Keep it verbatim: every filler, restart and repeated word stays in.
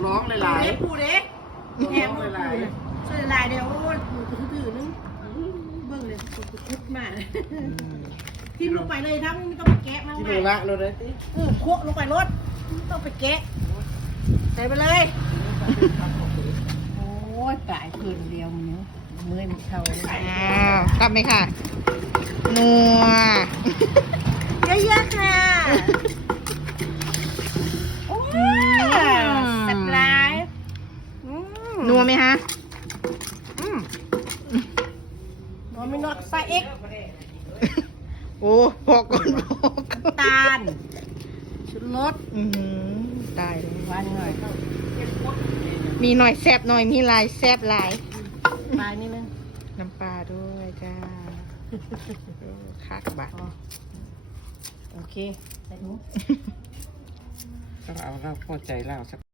ร้องหลายเด็กปูเด็กๆแหมร้องปูหลายช่วยลายเดียวโอ้ยปูถือนึงเบิ่งเลยคุดมากทิ้งลงไปเลยทั้งไม่ต้องไปแกะมากๆที่มาโดยละเราได้ติเออโคลงไปรถต้องไปแกะใส่ไปเลย โอ้ยกายคืนเดียวมือมือมันเท่าเลยอ้าวทำไหมค่ะ นัวเยอะๆค่ะโอ้ยแซ่บหลายอืมนัวไหมคะอืมนอนไม่นอนใส่เอ็กโอ้พอก่อนพอก่อนตาลชุดรสอือหือตายเลยหวานหน่อยมีหน่อยแซบหน่อยมีลายแซบลายปลายนิดนึงน้ำปลาด้วยจ้าคักบัตรโอเคใส่ถุงก็เอาเราพอใจเราสัก